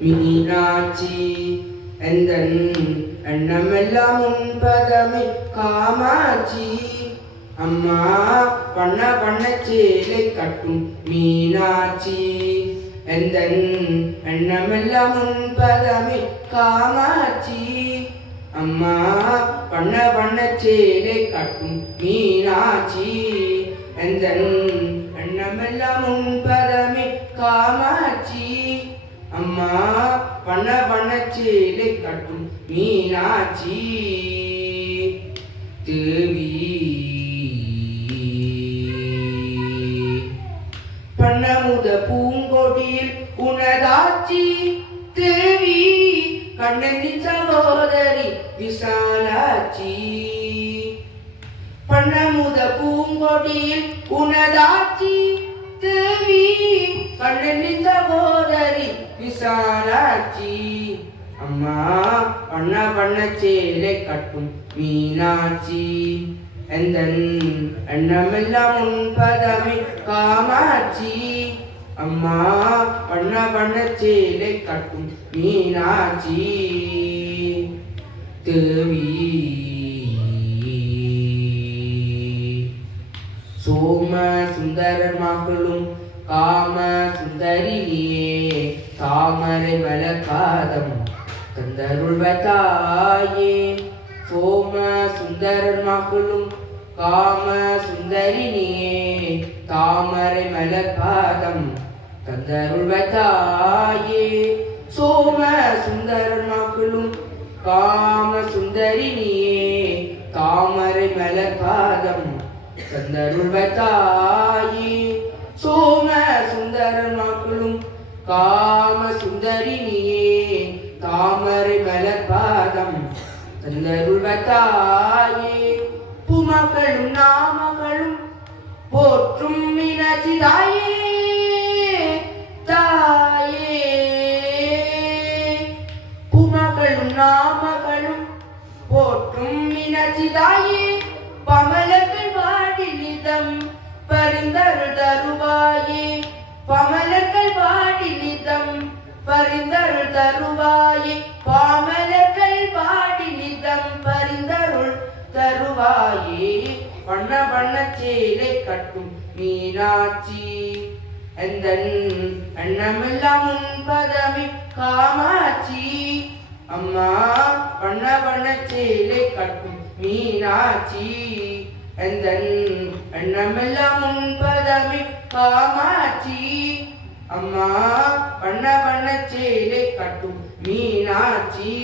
மீனாட்சி எந்தன் எண்ணமெல்லாம் உன்பதமே காமாட்சி அம்மா பண்ண பண்ண சேலை கட்டும் மீனாட்சி எந்தன் எண்ணமெல்லாம் உன்பதமே காமாட்சி அம்மா பண்ண பண்ண சேலை கட்டும் மீனாட்சி எந்தன் எண்ணமெல்லாம் உன்பதமே காமாட்சி அம்மா பண்ண பண்ண சேலை கட்டும் மீனாட்சி தேவி பண்ணமுத பூங்கொடியில் உனதாட்சி தேவி கண்ணனின் சகோதரி விசாலாட்சி பண்ணமுத பூங்கொடியில் உனதாட்சி தேவி கண்ணனின் சகோதரி விசாலாட்சி அம்மா பண்ண பண்ண சேலை கட்டும் மீனாட்சி எந்தன் எண்ணமெல்லாம் உன்பதமே காமாட்சி அம்மா பண்ண பண்ண சேலை கட்டும் மீனாட்சி தேவி சோம சுந்தரர் மகளும் காம சுந்தரியே தாமரை மலர்பாதம் தந்தருள்வதாயே சோம சுந்தரர் மகளும் காம சுந்தரினியே தாமரை மலர்பாதம் தந்தருள்வதாயே சோம சுந்தரர் மகளும் காம சுந்தரினியே தாமரை மலர்பாதம் தந்தருள்வதாயே சோம சுந்தரர் மகளும் காம சுந்தரினியே தாமரை மலர்பாதம் தந்தருள்வதாயே புமகளும் நாமகளும் போற்றும் மீனாட்சி தாயே தாயே புமகளும் நாமகளும் போற்றும் மீனாட்சி தாயே பமலர்கள் வாடிலிதம் பரிந்தருள் தருவாயே பமலர்கள் வாடிலிதம் பரிந்தருள் தருவாயே பாமலர்கள் வாடிலிதம் பரிந்தருள் தருவாயே வண்ண வண்ண சேலை கட்டும் மீனாட்சி எந்தன் எண்ணமெல்லாம் உன்பதமே காமாட்சி அம்மா வண்ண வண்ண சேலை கட்டும் மீனாட்சி எந்தன் எண்ணமெல்லாம் உன்பதமே காமாட்சி அம்மா வண்ண வண்ண சேலை கட்டும் மீனாட்சி